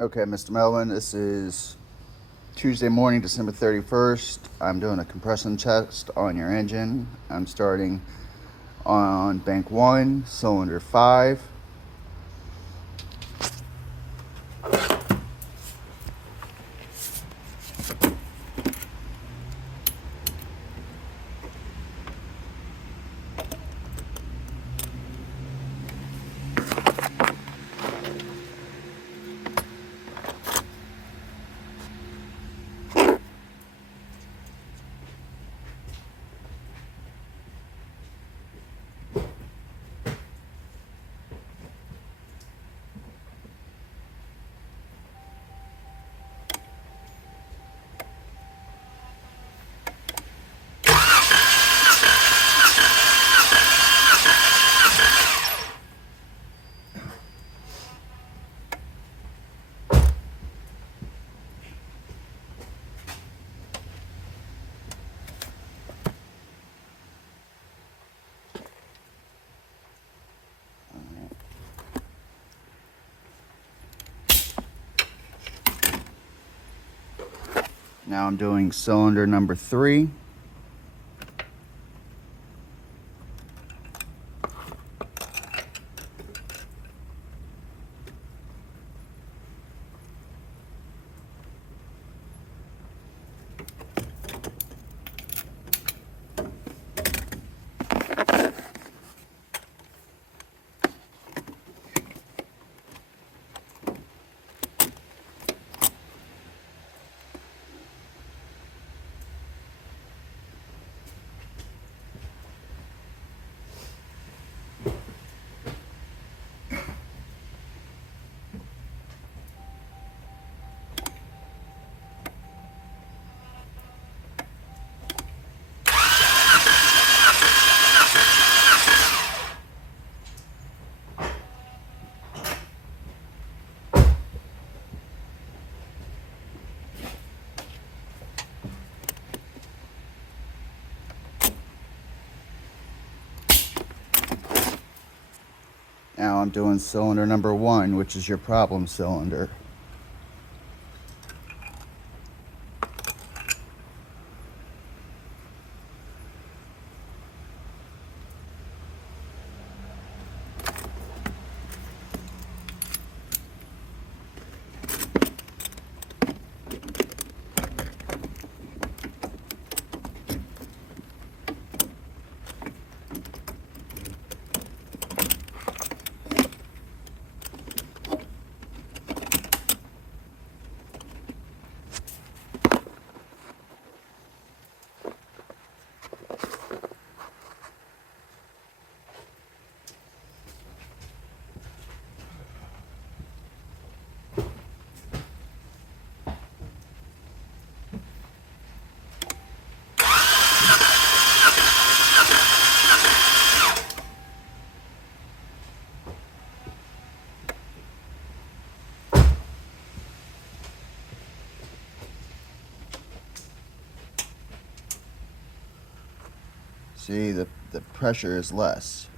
Okay, Mr. Melvin, this is Tuesday morning, December 31st. I'm doing a compression test on your engine. I'm starting on bank 1, cylinder 5. Now I'm doing cylinder number 3. Now I'm doing cylinder number 1, which is your problem cylinder. See, the pressure is less.